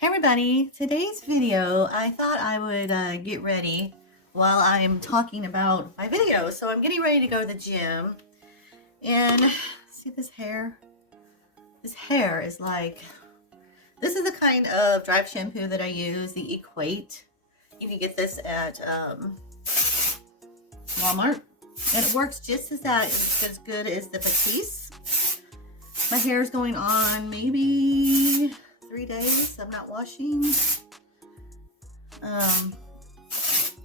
Hey everybody, today's video, I thought I would get ready while I'm talking about my video. So I'm getting ready to go to the gym and see this hair? This hair is like, this is the kind of dry shampoo that I use, the Equate. You can get this at Walmart and it works just as good as the Batiste. My hair is going on maybe 3 days. I'm not washing. And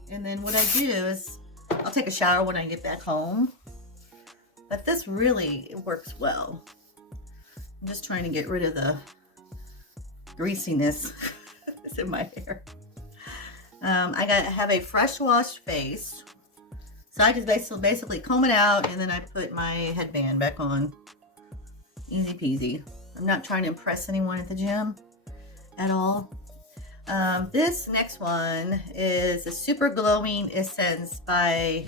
then what I do is I'll take a shower when I get back home. But this really works well. I'm just trying to get rid of the greasiness that's in my hair. I have a fresh washed face. So I just basically comb it out and then I put my headband back on. Easy peasy. I'm not trying to impress anyone at the gym at all. This next one is a super glowing essence by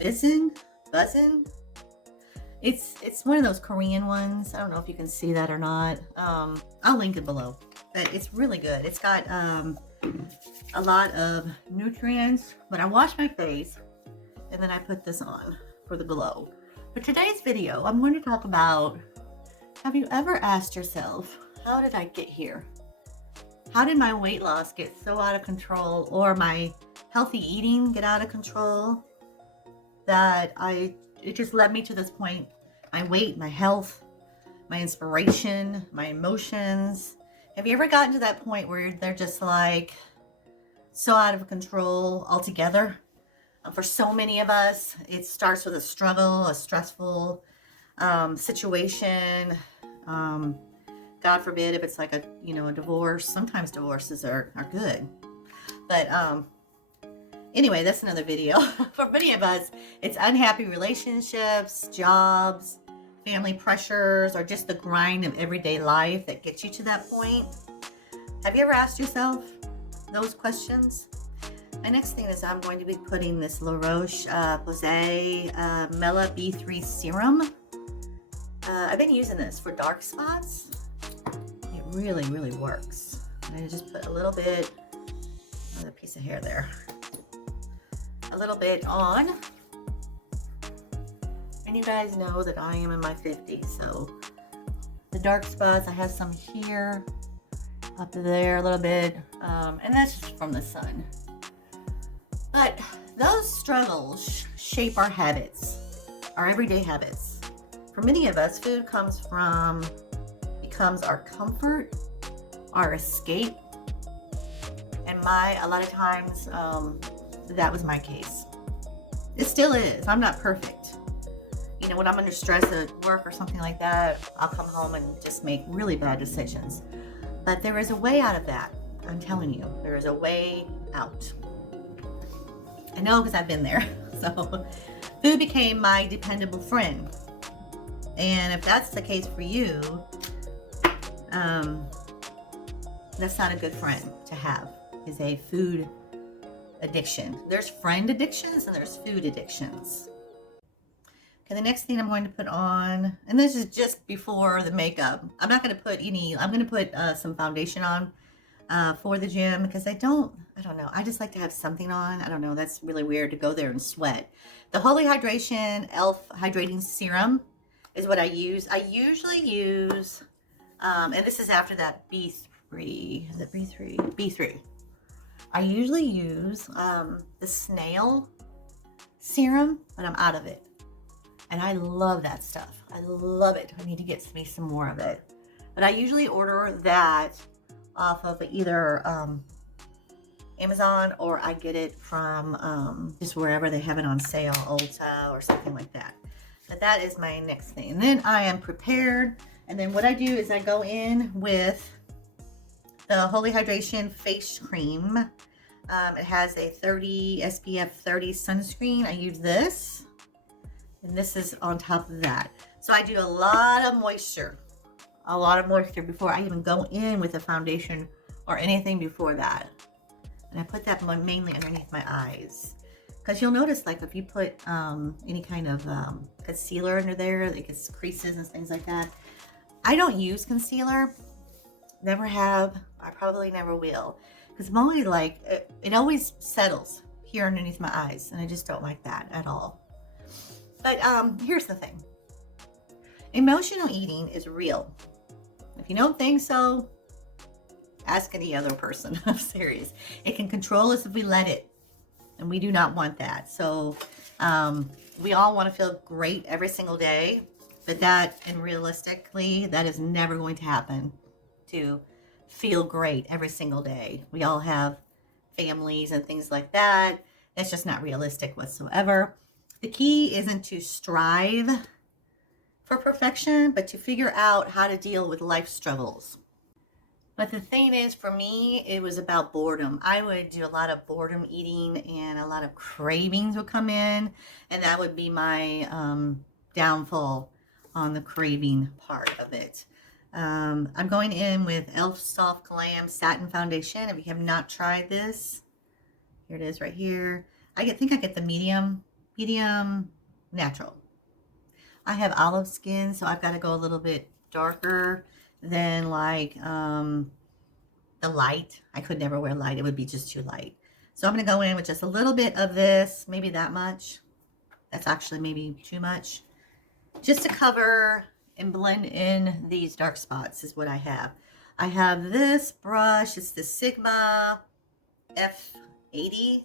Buzzin. It's one of those Korean ones. I don't know if you can see that or not. I'll link it below, but it's really good. It's got a lot of nutrients, but I wash my face and then I put this on for the glow. For today's video, I'm going to talk about, have you ever asked yourself, how did I get here? How did my weight loss get so out of control, or my healthy eating get out of control that it just led me to this point? My weight, my health, my inspiration, my emotions. Have you ever gotten to that point where they're just like so out of control altogether? For so many of us, it starts with a struggle, a stressful situation. God forbid if it's like a divorce. Sometimes divorces are good, but anyway, that's another video. For many of us, it's unhappy relationships, jobs, family pressures, or just the grind of everyday life that gets you to that point. Have you ever asked yourself those questions? My next thing is I'm going to be putting this La Roche-Posay Mela B3 serum. I've been using this for dark spots. It really works. I just put a little bit, another piece of hair there, a little bit on. And you guys know that I am in my 50s, so the dark spots, I have some here, up to there a little bit, and that's just from the sun. But those struggles shape our habits, our everyday habits. For many of us, food becomes our comfort, our escape. And a lot of times, that was my case. It still is. I'm not perfect. When I'm under stress at work or something like that, I'll come home and just make really bad decisions. But there is a way out of that. I'm telling you, there is a way out. I know because I've been there. So food became my dependable friend. And if that's the case for you, that's not a good friend to have, is a food addiction. There's friend addictions and there's food addictions. Okay, the next thing I'm going to put on, and this is just before the makeup. I'm not going to put I'm going to put some foundation on for the gym because I don't know. I just like to have something on. I don't know. That's really weird to go there and sweat. The Holy Hydration Elf Hydrating Serum is what I use. I usually use, and this is after that B3. Is it B3? B3. I usually use the snail serum, but I'm out of it. And I love that stuff. I love it. I need to get me some more of it. But I usually order that off of either Amazon, or I get it from just wherever they have it on sale, Ulta or something like that. But that is my next thing. And then I am prepared. And then what I do is I go in with the Holy Hydration Face Cream. It has a SPF 30 sunscreen. I use this. And this is on top of that. So I do a lot of moisture before I even go in with a foundation or anything before that. And I put that mainly underneath my eyes. Because you'll notice, like, if you put any kind of concealer under there, it gets creases and things like that. I don't use concealer Never have. I probably never will. Because I'm only like, it always settles here underneath my eyes. And I just don't like that at all. But here's the thing. Emotional eating is real. If you don't think so, ask any other person. I'm serious. It can control us if we let it. And we do not want that. So we all want to feel great every single day. But that, and realistically, that is never going to happen, to feel great every single day. We all have families and things like that. That's just not realistic whatsoever. The key isn't to strive for perfection, but to figure out how to deal with life struggles. But the thing is, for me, it was about boredom. I would do a lot of boredom eating, and a lot of cravings would come in, and that would be my downfall on the craving part of it. I'm going in with e.l.f. Soft Glam Satin Foundation. If you have not tried this, here it is right here. I think I get the medium natural. I have olive skin, so I've got to go a little bit darker than like the light. I could never wear light. It would be just too light. So I'm going to go in with just a little bit of this, maybe that much. That's actually maybe too much. Just to cover and blend in these dark spots is what I have. I have this brush. It's the Sigma F80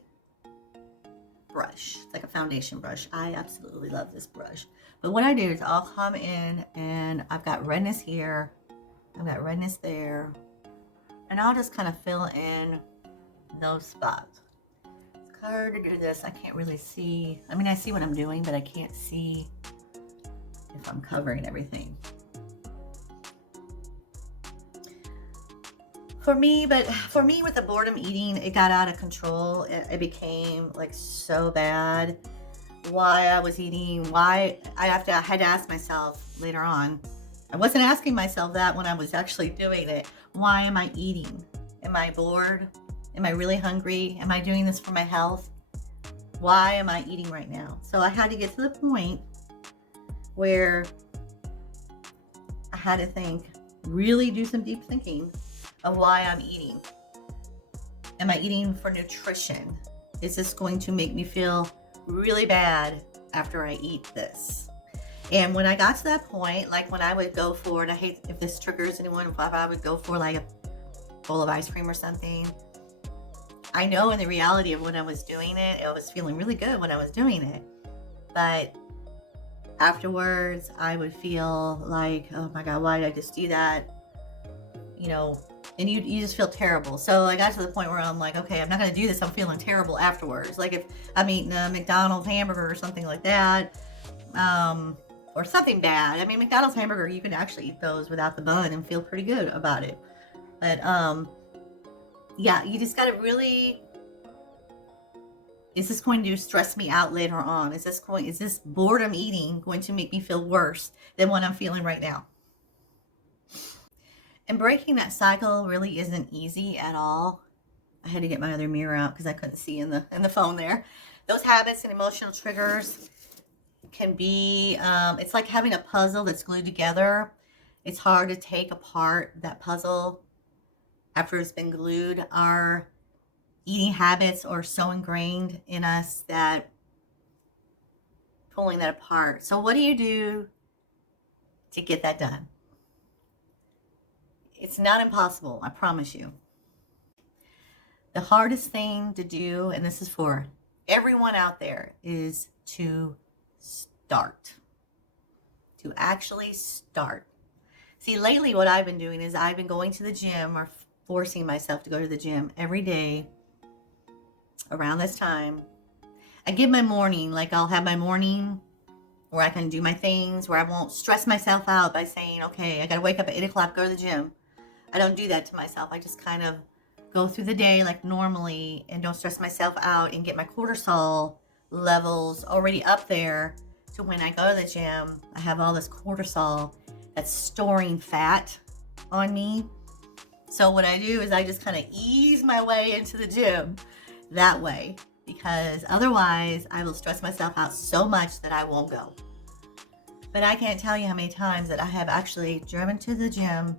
brush. It's like a foundation brush. I absolutely love this brush. But what I do is I'll come in, and I've got redness here. I've got redness there. And I'll just kind of fill in those spots. It's hard to do this. I can't really see. I mean, I see what I'm doing, but I can't see if I'm covering everything. For me with the boredom eating, it got out of control. It became like so bad. Why I was eating, why I had to ask myself later on. I wasn't asking myself that when I was actually doing it. Why am I eating? Am I bored? Am I really hungry? Am I doing this for my health? Why am I eating right now? So I had to get to the point where I had to think, really do some deep thinking of why I'm eating. Am I eating for nutrition? Is this going to make me feel really bad after I eat this? And when I got to that point, like when I would go for, and I hate if this triggers anyone, if I would go for like a bowl of ice cream or something, I know in the reality of when I was doing it, I was feeling really good when I was doing it. But afterwards, I would feel like, oh my God, why did I just do that? You know, and you just feel terrible. So I got to the point where I'm like, okay, I'm not going to do this. I'm feeling terrible afterwards. Like if I'm eating a McDonald's hamburger or something like that, or something bad. I mean, McDonald's hamburger, you can actually eat those without the bun and feel pretty good about it. But yeah, you just got to really, is this going to stress me out later on? Is this boredom eating going to make me feel worse than what I'm feeling right now? And breaking that cycle really isn't easy at all. I had to get my other mirror out because I couldn't see in the phone there. Those habits and emotional triggers can be, it's like having a puzzle that's glued together. It's hard to take apart that puzzle after it's been glued. Our eating habits are so ingrained in us that pulling that apart. So what do you do to get that done? It's not impossible, I promise you. The hardest thing to do, and this is for everyone out there, is to start. To actually start. See, lately what I've been doing is I've been going to the gym, or forcing myself to go to the gym every day around this time. I give my morning, like I'll have my morning where I can do my things, where I won't stress myself out by saying, okay, I got to wake up at 8 o'clock, go to the gym. I don't do that to myself. I just kind of go through the day like normally and don't stress myself out and get my cortisol levels already up there. So when I go to the gym, I have all this cortisol that's storing fat on me. So what I do is I just kind of ease my way into the gym that way, because otherwise I will stress myself out so much that I won't go. But I can't tell you how many times that I have actually driven to the gym,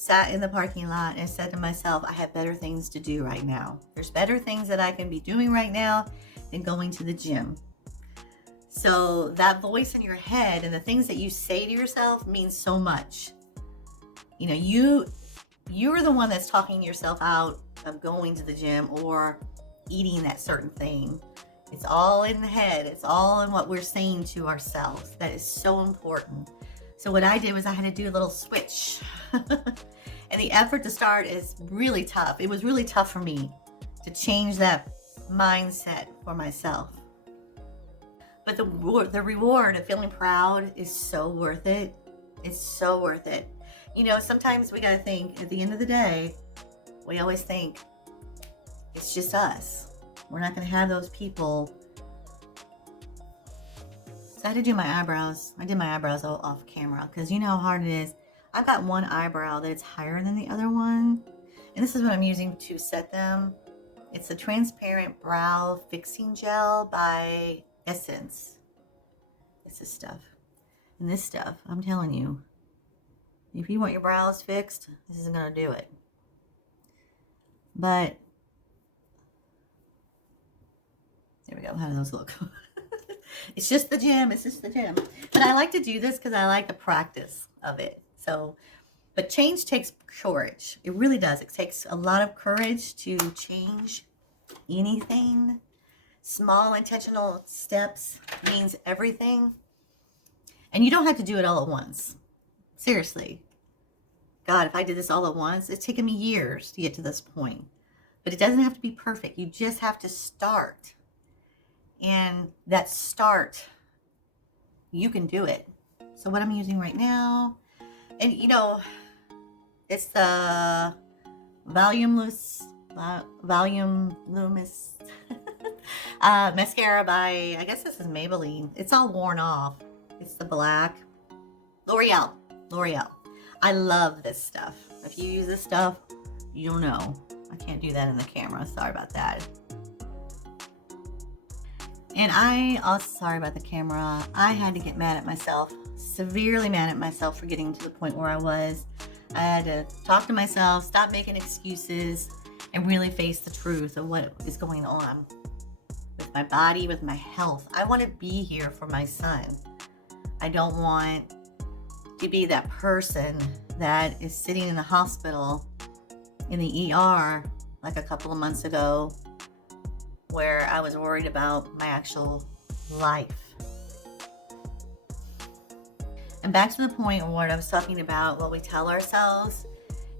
sat in the parking lot and said to myself, I have better things to do right now. There's better things that I can be doing right now than going to the gym. So that voice in your head and the things that you say to yourself means so much. You know, you're the one that's talking yourself out of going to the gym or eating that certain thing. It's all in the head. It's all in what we're saying to ourselves. That is so important. So what I did was I had to do a little switch. And the effort to start is really tough. It was really tough for me to change that mindset for myself. But the reward of feeling proud is so worth it. It's so worth it. You know, sometimes we got to think at the end of the day, we always think it's just us. We're not going to have those people. So I had to do my eyebrows. I did my eyebrows off camera because you know how hard it is. I've got one eyebrow that's higher than the other one. And this is what I'm using to set them. It's a transparent brow fixing gel by Essence. It's this stuff. And this stuff, I'm telling you, if you want your brows fixed, this isn't going to do it. But, there we go. How do those look? It's just the gym. It's just the gym. But I like to do this because I like the practice of it. So, but change takes courage. It really does. It takes a lot of courage to change anything. Small intentional steps means everything. And you don't have to do it all at once. Seriously. God, if I did this all at once, it's taken me years to get to this point. But it doesn't have to be perfect. You just have to start. And that start, you can do it. So what I'm using right now, and you know, it's the voluminous mascara by, I guess this is Maybelline. It's all worn off. It's the black. L'Oreal. I love this stuff. If you use this stuff, you'll know. I can't do that in the camera. Sorry about that. And I also, sorry about the camera, I had to get mad at myself, severely mad at myself for getting to the point where I was. I had to talk to myself, stop making excuses, and really face the truth of what is going on with my body, with my health. I want to be here for my son. I don't want to be that person that is sitting in the hospital in the ER like a couple of months ago where I was worried about my actual life. And back to the point of what I was talking about, what we tell ourselves.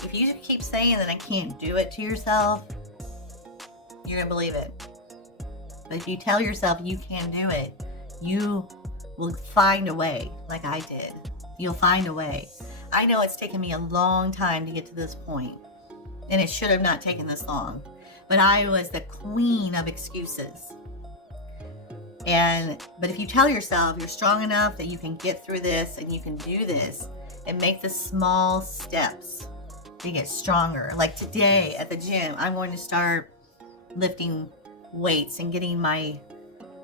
If you keep saying that I can't do it to yourself, you're gonna believe it. But if you tell yourself you can do it, you will find a way, like I did. You'll find a way. I know it's taken me a long time to get to this point, and it should have not taken this long. But I was the queen of excuses. But if you tell yourself you're strong enough that you can get through this and you can do this and make the small steps to get stronger. Like today at the gym, I'm going to start lifting weights and getting my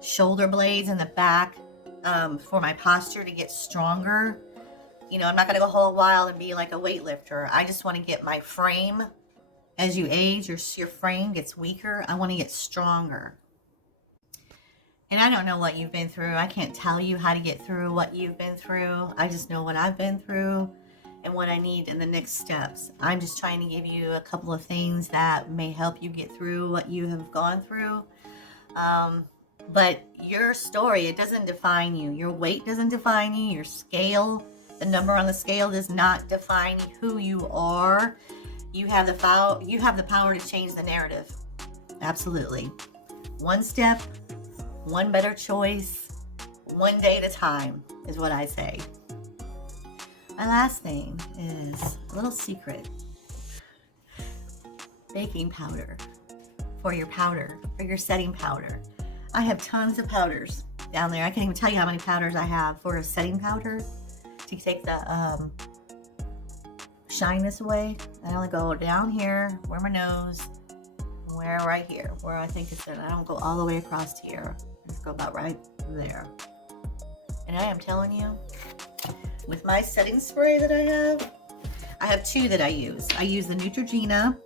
shoulder blades in the back for my posture to get stronger. You know, I'm not going to go a whole while and be like a weightlifter. I just want to get my frame. As you age, your frame gets weaker. I want to get stronger. And I don't know what you've been through. I can't tell you how to get through what you've been through. I just know what I've been through and what I need in the next steps. I'm just trying to give you a couple of things that may help you get through what you have gone through. But your story, it doesn't define you. Your weight doesn't define you. Your scale, the number on the scale does not define who you are. You have the power to change the narrative. Absolutely. One step, one better choice, one day at a time is what I say. My last thing is a little secret. Baking powder for your setting powder. I have tons of powders down there. I can't even tell you how many powders I have for a setting powder to take the shyness away. I only go down here, where my nose, where right here, where I think it's at. I don't go all the way across here. I just go about right there. And I am telling you, with my setting spray that I have two that I use. I use the Neutrogena.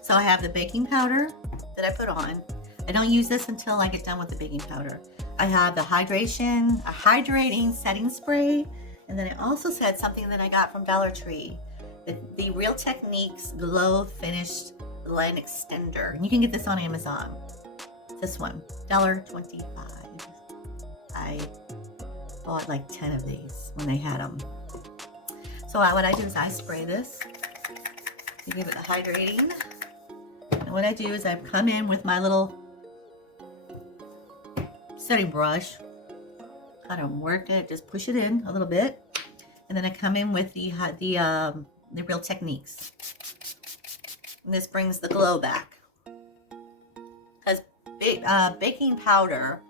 So I have the baking powder that I put on. I don't use this until I get done with the baking powder. I have the hydrating setting spray. And then I also said something that I got from Dollar Tree. The Real Techniques Glow Finished Blend Extender. And you can get this on Amazon. This one, $1.25. I bought like 10 of these when they had them. So what I do is I spray this to give it a hydrating. And what I do is I come in with my little setting brush, kind of work it, just push it in a little bit. And then I come in with the Real Techniques. And this brings the glow back. Because baking powder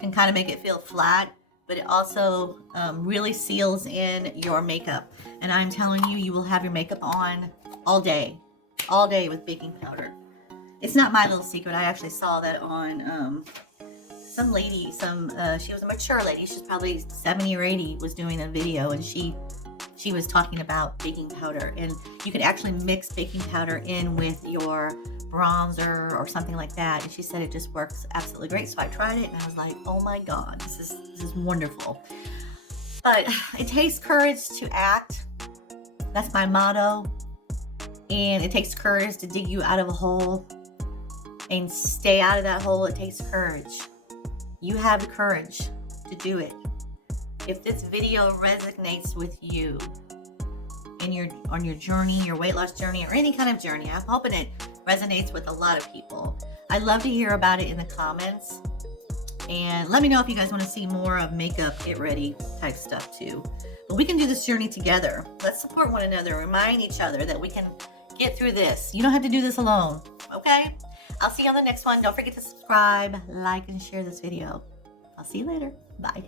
can kind of make it feel flat, but it also really seals in your makeup. And I'm telling you, you will have your makeup on all day with baking powder. It's not my little secret. I actually saw that on some lady, she was a mature lady. She's probably 70 or 80, was doing a video, and she was talking about baking powder, and you can actually mix baking powder in with your bronzer or something like that. And she said it just works absolutely great. So I tried it and I was like, oh my God, this is wonderful. But it takes courage to act. That's my motto. And it takes courage to dig you out of a hole and stay out of that hole. It takes courage. You have the courage to do it. If this video resonates with you on your journey, your weight loss journey, or any kind of journey, I'm hoping it resonates with a lot of people. I'd love to hear about it in the comments. And let me know if you guys want to see more of makeup, get ready type stuff too. But we can do this journey together. Let's support one another, remind each other that we can get through this. You don't have to do this alone, okay? I'll see you on the next one. Don't forget to subscribe, like, and share this video. I'll see you later. Bye.